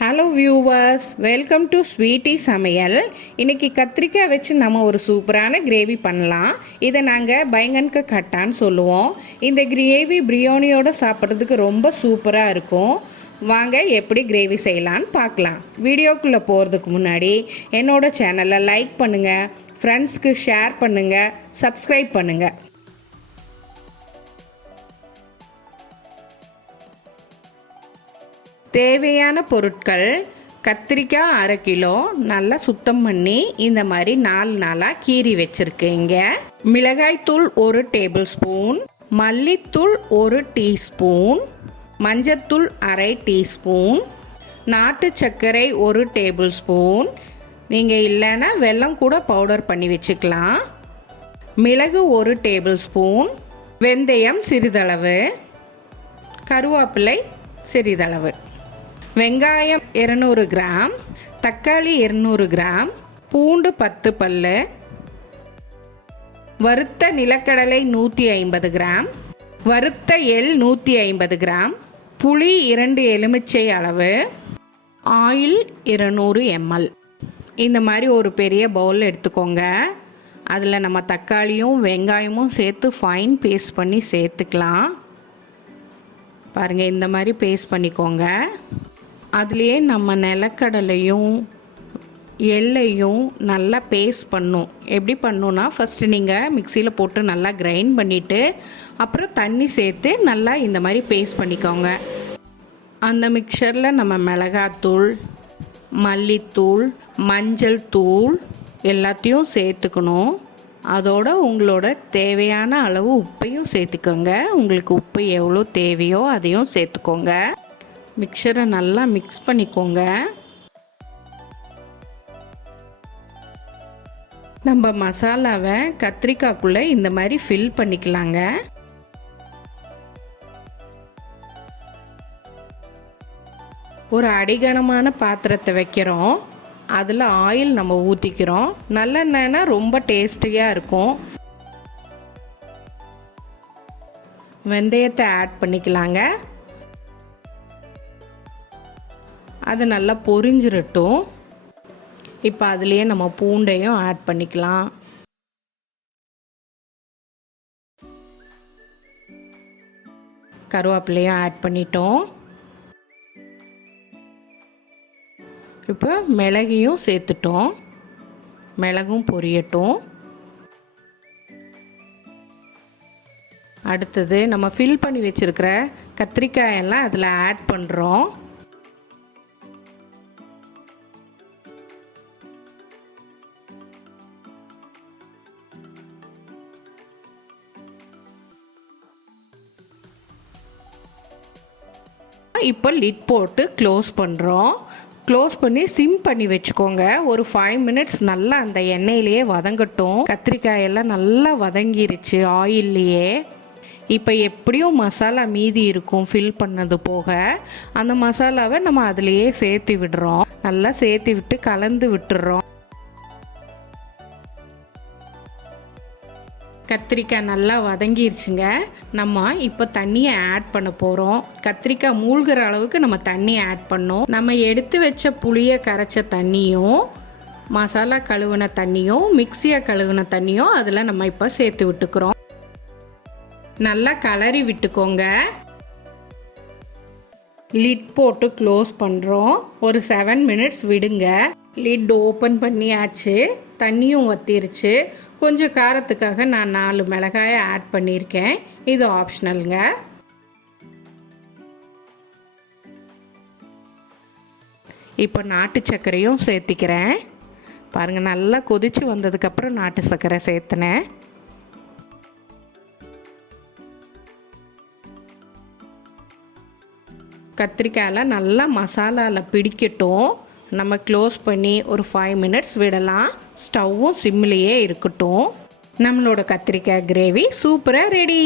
Hello viewers, welcome to Sweety Samayal. இன்றைக்கி கத்திரிக்காய் வச்சு நம்ம ஒரு சூப்பரான கிரேவி பண்ணலாம். இதை நாங்கள் பைங்கன்க கட்டான்னு சொல்லுவோம். இந்த கிரேவி பிரியாணியோடு சாப்பிட்றதுக்கு ரொம்ப சூப்பராக இருக்கும். வாங்க எப்படி கிரேவி செய்யலான்னு பார்க்கலாம். வீடியோக்குள்ளே போகிறதுக்கு முன்னாடி என்னோட சேனலை லைக் பண்ணுங்கள், ஃப்ரெண்ட்ஸ்க்கு ஷேர் பண்ணுங்கள், சப்ஸ்கிரைப் பண்ணுங்கள். தேவையான பொருட்கள்: கத்திரிக்காய் 1/2 கிலோ நல்லா சுத்தம் பண்ணி இந்த மாதிரி 4 நாளாக கீறி வச்சுருக்கேங்க. மிளகாய்த்தூள் 1 டேபிள் ஸ்பூன், மல்லித்தூள் 1 டீஸ்பூன், மஞ்சத்தூள் 1/2 டீஸ்பூன், நாட்டு சர்க்கரை 1 டேபிள் ஸ்பூன். நீங்கள் இல்லைன்னா வெல்லம் கூட பவுடர் பண்ணி வச்சுக்கலாம். மிளகு 1 டேபிள் ஸ்பூன், வெந்தயம் சிறிதளவு, கருவேப்பிலை சிறிதளவு, வெங்காயம் 200 கிராம், தக்காளி 200 கிராம், பூண்டு 10 பல்லு, வறுத்த நிலக்கடலை 150 கிராம், வறுத்த எள் 150 கிராம், புளி 2 எலுமிச்சை அளவு, ஆயில் 200 ml. இந்த மாதிரி ஒரு பெரிய பவுல் எடுத்துக்கோங்க. அதில் நம்ம தக்காளியும் வெங்காயமும் சேர்த்து ஃபைன் பேஸ்ட் பண்ணி சேர்த்துக்கலாம். பாருங்கள், இந்த மாதிரி பேஸ்ட் பண்ணிக்கோங்க. அதுலேயே நம்ம நிலக்கடலையும் எள்ளையும் நல்லா பேஸ்ட் பண்ணும். எப்படி பண்ணணுன்னா, ஃபஸ்ட்டு நீங்கள் மிக்சியில் போட்டு நல்லா கிரைண்ட் பண்ணிவிட்டு அப்புறம் தண்ணி சேர்த்து நல்லா இந்த மாதிரி பேஸ்ட் பண்ணிக்கோங்க. அந்த மிக்சரில் நம்ம மிளகாத்தூள், மல்லித்தூள், மஞ்சள் தூள் எல்லாத்தையும் சேர்த்துக்கணும். அதோட உங்களோட தேவையான அளவு உப்பையும் சேர்த்துக்கோங்க. உங்களுக்கு உப்பு எவ்வளோ தேவையோ அதையும் சேர்த்துக்கோங்க. மிக்சரை நல்லா மிக்ஸ் பண்ணிக்கோங்க. நம்ம மசாலாவை கத்திரிக்காய்க்குள்ளே இந்த மாதிரி ஃபில் பண்ணிக்கலாங்க. ஒரு அடிகனமான பாத்திரத்தை வைக்கிறோம். அதில் ஆயில் நம்ம ஊற்றிக்கிறோம். நல்லெண்ணெய்னா ரொம்ப டேஸ்டியாக இருக்கும். வெந்தயத்தை ஆட் பண்ணிக்கலாங்க. அது நல்லா பொரிஞ்சிரட்டும். இப்போ அதுலேயே நம்ம பூண்டையும் ஆட் பண்ணிக்கலாம். கருவேப்பிலையும் ஆட் பண்ணிட்டோம். இப்போ மிளகையும் சேர்த்துட்டோம். மிளகும் பொரியட்டும். அடுத்தது நம்ம ஃபில் பண்ணி வச்சுருக்கிற கத்திரிக்காயெல்லாம் அதில் ஆட் பண்ணுறோம். இப்போ லிட் போட்டு க்ளோஸ் பண்ணுறோம். க்ளோஸ் பண்ணி சிம் பண்ணி வச்சுக்கோங்க. ஒரு 5 மினிட்ஸ் நல்லா அந்த எண்ணெயிலேயே வதங்கட்டும். கத்திரிக்காயெல்லாம் நல்லா வதங்கிருச்சு ஆயில்லையே. இப்போ எப்படியும் மசாலா மீதி இருக்கும் ஃபில் பண்ணது போக. அந்த மசாலாவை நம்ம அதிலையே சேர்த்து விடுறோம். நல்லா சேர்த்து விட்டு கலந்து விட்டுறோம். கத்திரிக்காய் நல்லா வதங்கிருச்சுங்க. நம்ம இப்போ தண்ணியை ஆட் பண்ண போகிறோம். கத்திரிக்காய் மூழ்கிற அளவுக்கு நம்ம தண்ணி ஆட் பண்ணோம். நம்ம எடுத்து வச்ச புளியை கரைச்ச தண்ணியும் மசாலா கழுவின தண்ணியும் மிக்சியை கழுவின தண்ணியும் அதில் நம்ம இப்போ சேர்த்து விட்டுக்கிறோம். நல்லா கலரி விட்டுக்கோங்க. லிட் போட்டு க்ளோஸ் பண்ணுறோம். ஒரு 7 மினிட்ஸ் விடுங்க. லிட் ஓப்பன் பண்ணியாச்சு. தண்ணியும் வத்திருச்சு. கொஞ்சம் காரத்துக்காக நான் 4 மிளகாயை ஆட் பண்ணியிருக்கேன். இது ஆப்ஷனலுங்க. இப்போ நாட்டு சர்க்கரையும் சேர்த்திக்கிறேன். பாருங்கள், நல்லா கொதித்து வந்ததுக்கப்புறம் நாட்டு சர்க்கரை சேர்த்துனேன். கத்திரிக்காயில் நல்லா மசாலாவில் பிடிக்கட்டும். நம்ம க்ளோஸ் பண்ணி ஒரு 5 மினிட்ஸ் விடலாம். ஸ்டவ்வும் சிம்லேயே இருக்கட்டும். நம்மளோட கத்திரிக்காய் கிரேவி சூப்பராக ரெடி.